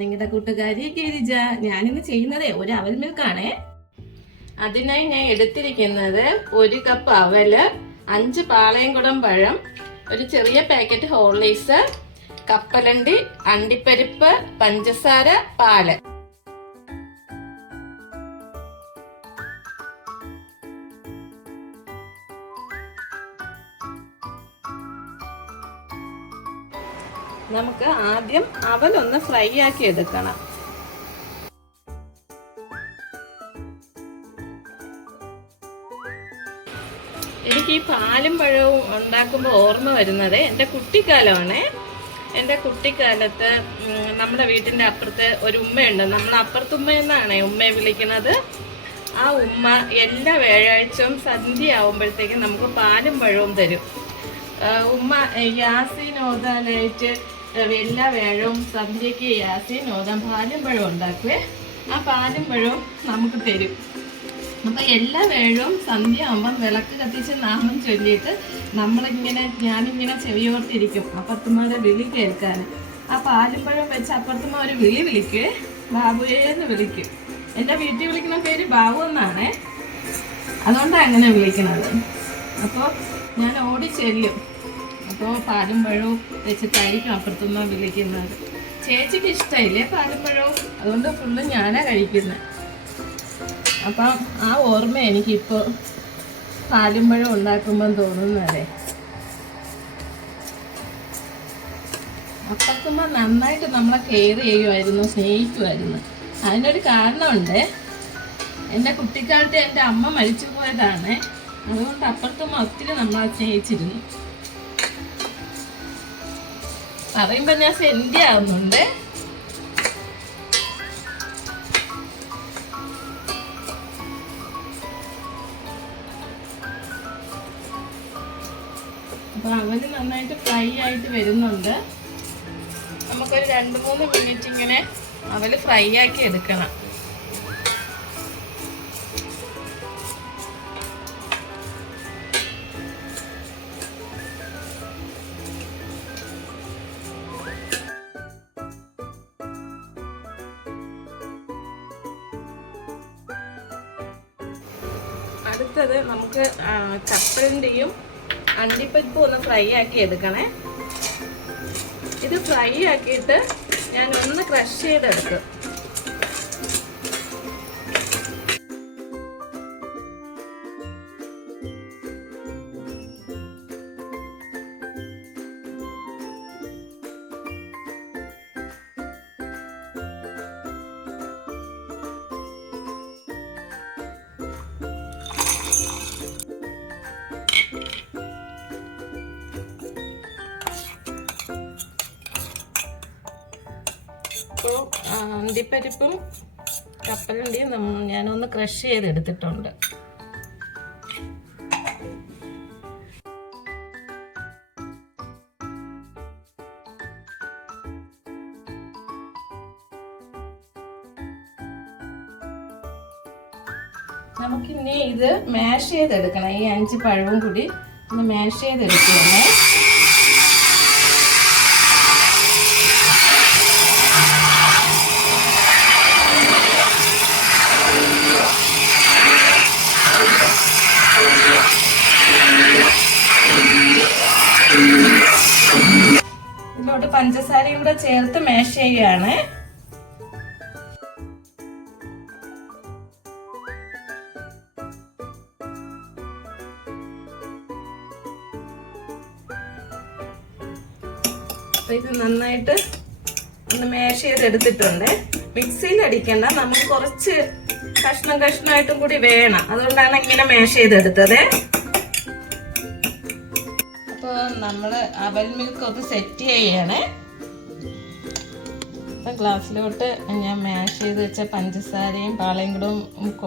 നിങ്ങളുടെ കൂട്ടുകാരി ഗിരിജ. ഞാനിന്ന് ചെയ്യുന്നത് ഒരു അവൽ മിൽക്കാണേ. അതിനായി ഞാൻ എടുത്തിരിക്കുന്നത് 1 കപ്പ് അവല്, 5 പാളയംകുടം പഴം, ഒരു ചെറിയ പാക്കറ്റ് ഹോർലിക്സ്, കപ്പലണ്ടി, അണ്ടിപ്പരിപ്പ്, പഞ്ചസാര, പാല്. നമുക്ക് ആദ്യം അവലൊന്ന് ഫ്രൈ ആക്കി എടുക്കണം. എനിക്ക് ഈ പാലും പഴവും ഉണ്ടാക്കുമ്പോൾ ഓർമ്മ വരുന്നത് എൻ്റെ കുട്ടിക്കാലമാണ്. എൻ്റെ കുട്ടിക്കാലത്ത് നമ്മുടെ വീട്ടിൻ്റെ അപ്പുറത്ത് ഒരു ഉമ്മയുണ്ട്. നമ്മൾ അപ്പുറത്തുമ്മയെന്നാണ് ഉമ്മയെ വിളിക്കുന്നത്. ആ ഉമ്മ എല്ലാ വ്യാഴാഴ്ചയും സന്ധ്യ ആവുമ്പോഴത്തേക്കും നമുക്ക് പാലും പഴവും തരും. ഉമ്മ യാസീൻ ഓതാനായിട്ട് എല്ലാ വ്യാഴവും സന്ധ്യയ്ക്ക് യാസീൻ ഓതാൻ പാലും പഴം ഉണ്ടാക്കുവേ. ആ പാലും പഴവും നമുക്ക് തരും. അപ്പം എല്ലാ വ്യാഴവും സന്ധ്യ ആകുമ്പം വിളക്ക് കത്തിച്ച് നാമം ചൊല്ലിയിട്ട് ഞാനിങ്ങനെ ചെവിയോർത്തിരിക്കും അപ്പുറത്തുമ്മയുടെ വിളി കേൾക്കാൻ. ആ പാലും പഴം വെച്ച് അപ്പുറത്തുമ്മ ഒരു വിളി വിളിക്കുവേ, ബാബുയേന്ന് വിളിക്കും. എൻ്റെ വീട്ടിൽ വിളിക്കുന്ന പേര് ബാബു എന്നാണേ, അതുകൊണ്ടാണ് അങ്ങനെ വിളിക്കുന്നത്. അപ്പോൾ ഞാൻ ഓടി ചെല്ലും. അപ്പോൾ പാലും പഴവും വെച്ചിട്ടായിരിക്കും അപ്പുറത്തുനിന്ന് വിളിക്കുന്നത്. ചേച്ചിക്ക് ഇഷ്ടമില്ലേ പാലും പഴവും, അതുകൊണ്ട് ഫുള്ള് ഞാനാണ് കഴിക്കുന്നത്. അപ്പം ആ ഓർമ്മ എനിക്കിപ്പോൾ പാലും പഴം ഉണ്ടാക്കുമ്പം തോന്നുന്നതേ. അപ്പുറത്തുമ്പോൾ നന്നായിട്ട് നമ്മളെ കെയർ ചെയ്യുമായിരുന്നു, സ്നേഹിക്കുമായിരുന്നു. അതിനൊരു കാരണമുണ്ട്. എൻ്റെ കുട്ടിക്കാലത്ത് എൻ്റെ അമ്മ മരിച്ചു പോയതാണ്. അതുകൊണ്ട് അപ്പുറത്തുമ്പോൾ ഒത്തിരി നമ്മളെ സ്നേഹിച്ചിരുന്നു. പറയുമ്പോൾ ഞാൻ സെൻറ്റി ആവുന്നുണ്ട്. അപ്പോൾ അവന് നന്നായിട്ട് ഫ്രൈ ആയിട്ട് വരുന്നുണ്ട്. നമുക്കൊരു 2-3 മിനിറ്റ് ഇങ്ങനെ അവല് ഫ്രൈ ആക്കി എടുക്കണം. അടുത്തത് നമുക്ക് കപ്പലിൻ്റെയും അണ്ടിപ്പരിപ്പും ഒന്ന് ഫ്രൈ ആക്കി എടുക്കണേ. ഇത് ഫ്രൈ ആക്കിയിട്ട് ഞാൻ ഒന്ന് ക്രഷ് ചെയ്തെടുക്കും. അപ്പോൾ അണ്ടിപ്പരിപ്പും കപ്പലണ്ടിയും ഞാനൊന്ന് ക്രഷ് ചെയ്തെടുത്തിട്ടുണ്ട്. നമുക്കിനി ഇത് മാഷ് ചെയ്തെടുക്കണം. ഈ 5 പഴവും കൂടി ഒന്ന് മാഷ് ചെയ്തെടുക്കുകയാണ്. ഇതിലോട്ട് പഞ്ചസാരയും കൂടെ ചേർത്ത് മാഷ് ചെയ്യുകയാണ്. അപ്പൊ ഇത് നന്നായിട്ട് ഒന്ന് മാഷ് ചെയ്തെടുത്തിട്ടുണ്ട്. മിക്സിയിൽ അടിക്കണ്ട, നമുക്ക് കുറച്ച് കഷ്ണമായിട്ടും കൂടി വേണം. അതുകൊണ്ടാണ് ഇങ്ങനെ മാഷ് ചെയ്തെടുത്തത്. അപ്പോൾ നമ്മൾ അവൽ മിൽക്ക് ഒന്ന് സെറ്റ് ചെയ്യണേ. അപ്പം ഗ്ലാസ്സിലോട്ട് ഞാൻ മാഷ് ചെയ്ത് വെച്ച പഞ്ചസാരയും പാളയംകുടവും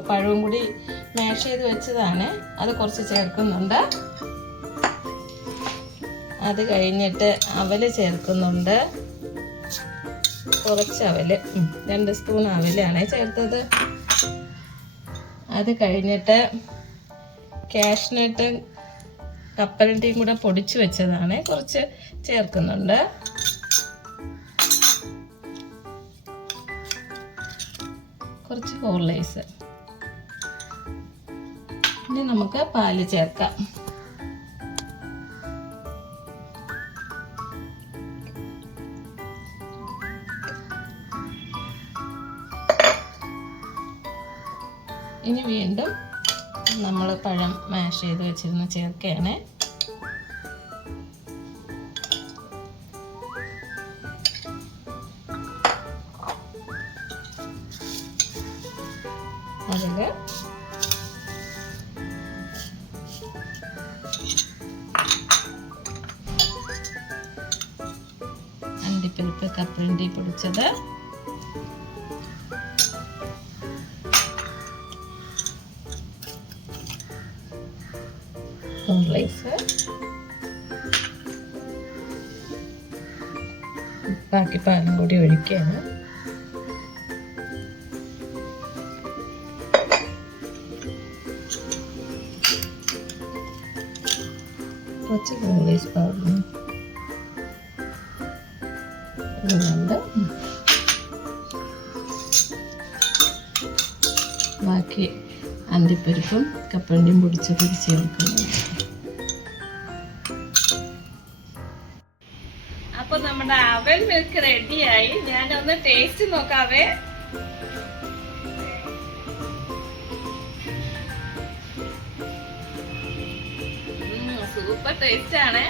പഴവും കൂടി മാഷ് ചെയ്ത് വെച്ചതാണ്. അത് കുറച്ച് ചേർക്കുന്നുണ്ട്. അത് കഴിഞ്ഞിട്ട് അവല് ചേർക്കുന്നുണ്ട്. കുറച്ച് അവല്, 2 സ്പൂൺ അവലാണ് ചേർത്തത്. അത് കഴിഞ്ഞിട്ട് കാഷ്നട്ട് കപ്പലണ്ടിയും കൂടെ പൊടിച്ചു വെച്ചതാണ്, കുറച്ച് ചേർക്കുന്നുണ്ട്. കുറച്ച് ഹോർലിക്സ്. ഇനി നമുക്ക് പാല് ചേർക്കാം. ഇനി വീണ്ടും നമ്മൾ പഴം മാഷ് ചെയ്ത് വെച്ചിരുന്ന ചേർക്കുകയാണ്. അതിൽ അണ്ടിപ്പരിപ്പ്, കപ്പലണ്ടി പൊടിച്ചത്, ഹോർലിക്സ്, ബാക്കി പാലും കൂടി ഒഴിക്കുകയാണ്. കുറച്ച് ഹോർലിക്സ് പൗഡർ ഇടുന്നുണ്ട്. ബാക്കി അണ്ടിപ്പരിപ്പും കപ്പലണ്ടിയും പൊടിച്ച് ചേർക്കുന്നു. അപ്പൊ നമ്മുടെ അവൽ മിൽക്ക് റെഡിയായി. ഞാനൊന്ന് ടേസ്റ്റ് നോക്കാവേ. സൂപ്പർ ടേസ്റ്റ് ആണ്.